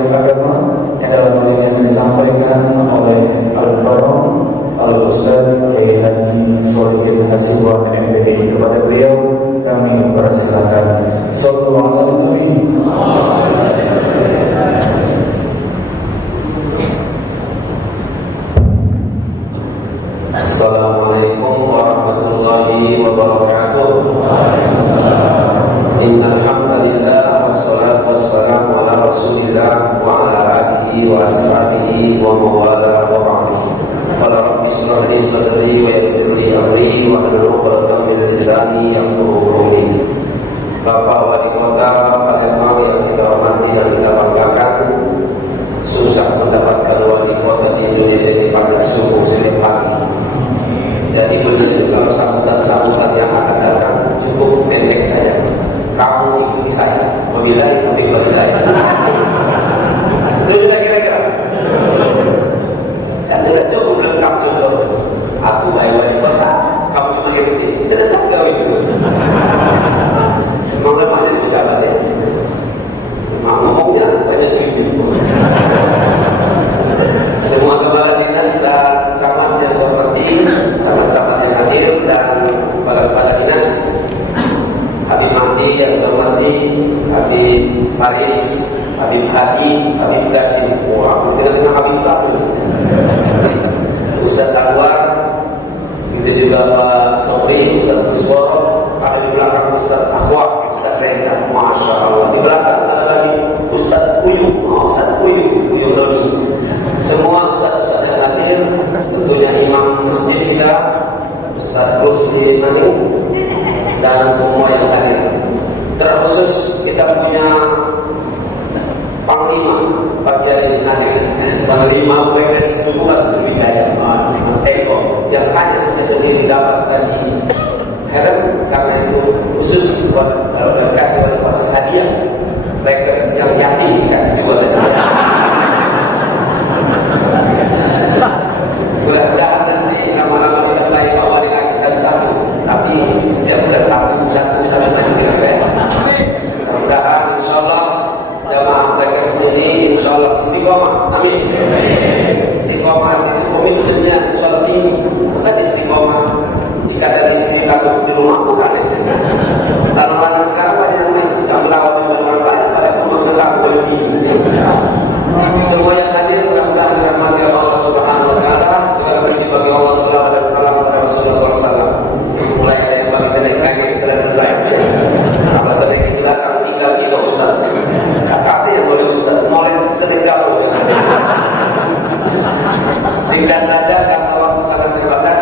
penyampaian agama yang dalam hal ini disampaikan oleh Al-Qarom Al-Ustaz Kiai Haji Solihin Hasibullah MPDI. Kepada beliau kami persilakan. Sallallahu alaihi Assalamualaikum warahmatullahi wabarakatuh. Innal hamdalillah wassalatu wassalamu ala Rasulillah wa ala alihi wa ashabihi wa mawala wa ba'd. Qala rabbi shrah li sadri wa yassir li amri wa hlul 'uqdatam min lisani yafqahu qawli. Bapak Wali Kota Palembang yang kita hormati dan kita banggakan, susah mendapatkan wali kota di Indonesia ini pada subuh Senin pagi. Jadi begitu kalau sambutan yang akan datang cukup pendek saja. Kamu ikuti saya. Wabillahi taufiq wal hidayah. Setuju tak kira-kira? Kan sudah cukup lengkap sudah. Aku baik wali kota, kamu cuma ikuti. Selesai kau itu. Memang lemahnya juga ya. Ngomongnya banyak itu. Semua kepala dinas dan camat yang saya hormati, camat-camat yang hadir dan kepala-kepala dinas, Habib Mahdi yang saya hormati, Habib Faris, Habib Hadi, Habib Qasim. Wah, aku tidak pernah Habib Qasim. Ustaz Anwar, kita juga Pak Sobri, Ustaz Busworo, ada di belakang Ustaz Akhwat, Ustaz Reza. Masya Allah. Di belakang ada lagi Ustaz Uyu, Ustaz Uyu Doni. Semua ustaz-ustaz yang hadir, tentunya imam masjid kita, Ustaz Rusli Maning, dan semua yang hadir. Terkhusus kita punya Panglima bagian yang hadir, Panglima PPS Subuhan Sriwijaya, Mas Eko, yang hanya sendiri dapatkan di Herem, karena itu khusus buat kasih hadiah. Rekkers yang yakin dikasih juga. Mudah-mudahan nanti lama-lama tidak baik bawa lagi satu-satu, tapi setiap bulan satu banyak. Mudah-mudahan insyaallah jamaah mereka sendiri insyaallah istiqomah. Amin. Istiqomah itu komitmennya insyaallah tinggi, bukan istiqomah jika ada istri takut di rumah bukan. Kalau anak sekarang banyak yang melawan orang lain pada pembelaan lebih. Semua yang hadir mudah-mudahan dirahmati Allah Subhanahu wa taala. Segala puji bagi Allah, salawat dan salam kepada Rasulullah SAW. Mulai dari bagi saya lagi setelah selesai. Apa saja kita datang tinggal kita Ustaz. Kata yang boleh Ustaz mulai sering gaul. Singkat saja karena waktu sangat terbatas.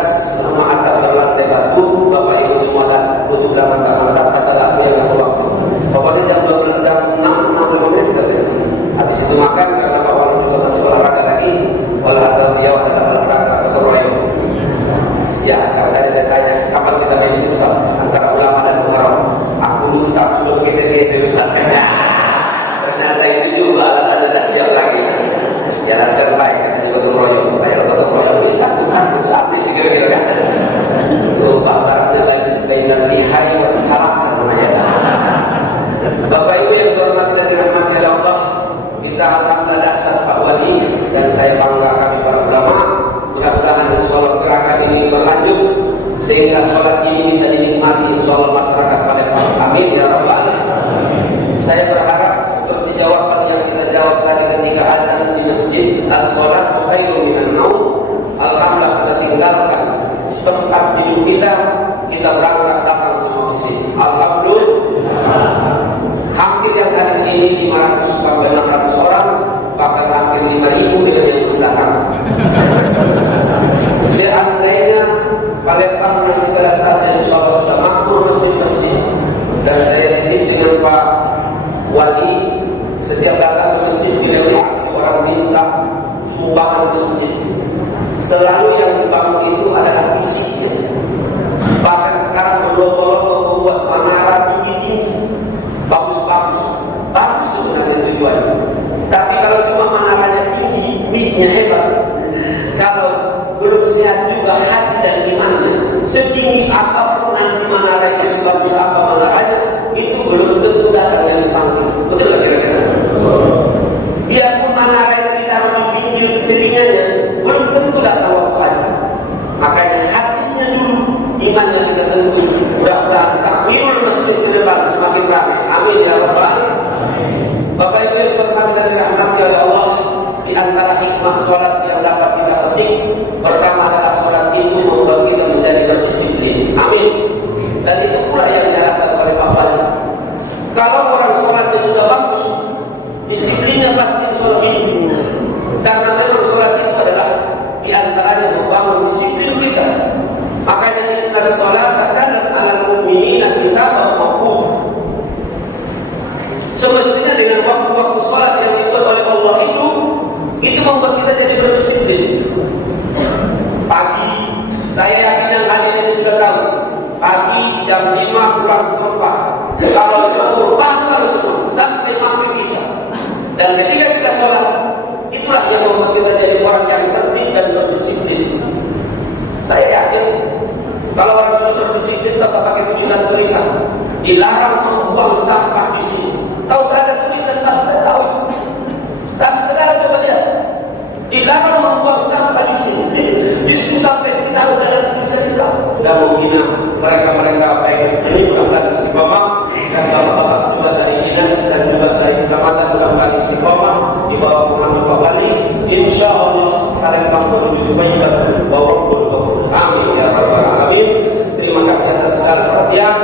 Maaf kalau lantai batu, Bapak Ibu semua dan butuh mantap kata lagu yang waktu. Pokoknya jam 12 jam 6 menit katanya. Habis itu makan karena Bapak juga masih olahraga lagi. Olahraga beliau adalah olahraga gotong royong. Ya, karena tadi saya tanya kapan kita main futsal antara ulama dan muharram. Aku dulu tak sudah geser-geser Ustaz. Ternyata itu juga alasan tidak siap lagi. Ya laskar baik, jadi gotong royong. Bayar gotong royong bisa satu kira-kira kan. Bahasa kita bainan lihai wa salah namanya. Bapak Ibu yang saya hormati dan dirahmati oleh Allah, kita alhamdulillah dahsyat Pak Wali dan saya bangga kami para ulama. Mudah-mudahan insyaallah gerakan ini berlanjut sehingga sholat ini bisa dinikmati insyaallah masyarakat Palembang. Amin ya rabbal alamin. Saya berharap seperti jawaban yang kita jawab tadi ketika azan di masjid, as-sholatu khairun minan naum. Alhamdulillah kita tinggalkan tempat hidup kita berangkat datang semua di sini. Alhamdulillah. Hampir yang hari ini 500 sampai 600 orang, bahkan hampir 5.000 dengan yang belum datang. Seandainya Palembang nanti pada saatnya insyaallah sudah makmur masjid-masjid, dan saya titip dengan Pak Wali, setiap datang ke masjid tidak pasti orang minta sumbangan masjid. Selalu yang dibangun itu adalah isinya. Bahkan sekarang berlomba-lomba membuat menara tinggi-tinggi, bagus sebenarnya tujuannya. Tapi kalau cuma menaranya tinggi, mic-nya hebat, kalau belum sehat juga hati dan imannya, setinggi apapun nanti menara itu sebagus apa menaranya, itu belum tentu datang yang dipanggil. Betul nggak kira-kira? Biar iman yang kita sentuh. Mudah-mudahan takbirul masjid ke depan semakin ramai. Amin ya rabbal alamin. Bapak Ibu yang serta dan dirahmati oleh Allah, di antara hikmah sholat yang dapat kita petik, pertama adalah sholat itu membuat kita menjadi berdisiplin. Amin. Dan itu pula yang diharapkan oleh Bapak. Kalau orang sholatnya sudah bagus, disiplinnya pasti sholat itu. Karena memang sholat itu adalah di antaranya membangun disiplin kita. Makanya kita sholat terhadap alam mu'minina kita mampu. Semestinya dengan waktu-waktu sholat yang dibuat oleh Allah itu membuat kita jadi berdisiplin. Pagi, saya yakin yang hadir ini sudah tahu. Pagi jam 5 kurang seperempat. Kalau zuhur batal semua sampai maghrib isya. Dan ketika kita sholat, itulah yang membuat kita jadi orang yang tertib dan berdisiplin. Saya yakin kalau orang sudah berdisiplin, tak usah pakai tulisan-tulisan. Dilarang membuang sampah di sini. Tahu saya ada tulisan, tak sudah tahu. Tak saudara coba lihat. Dilarang membuang sampah di sini. Justru sampai kita dalam tulisan kita. Dan menghina mereka-mereka baik sini mudah-mudahan istiqomah, dan bapak-bapak juga dari dinas dan juga dari kecamatan mudah-mudahan istiqomah di bawah pengamat Pak Wali. Insyaallah kita menuju kebaikan. Amin ya rabbal alamin. Terima kasih atas segala perhatian.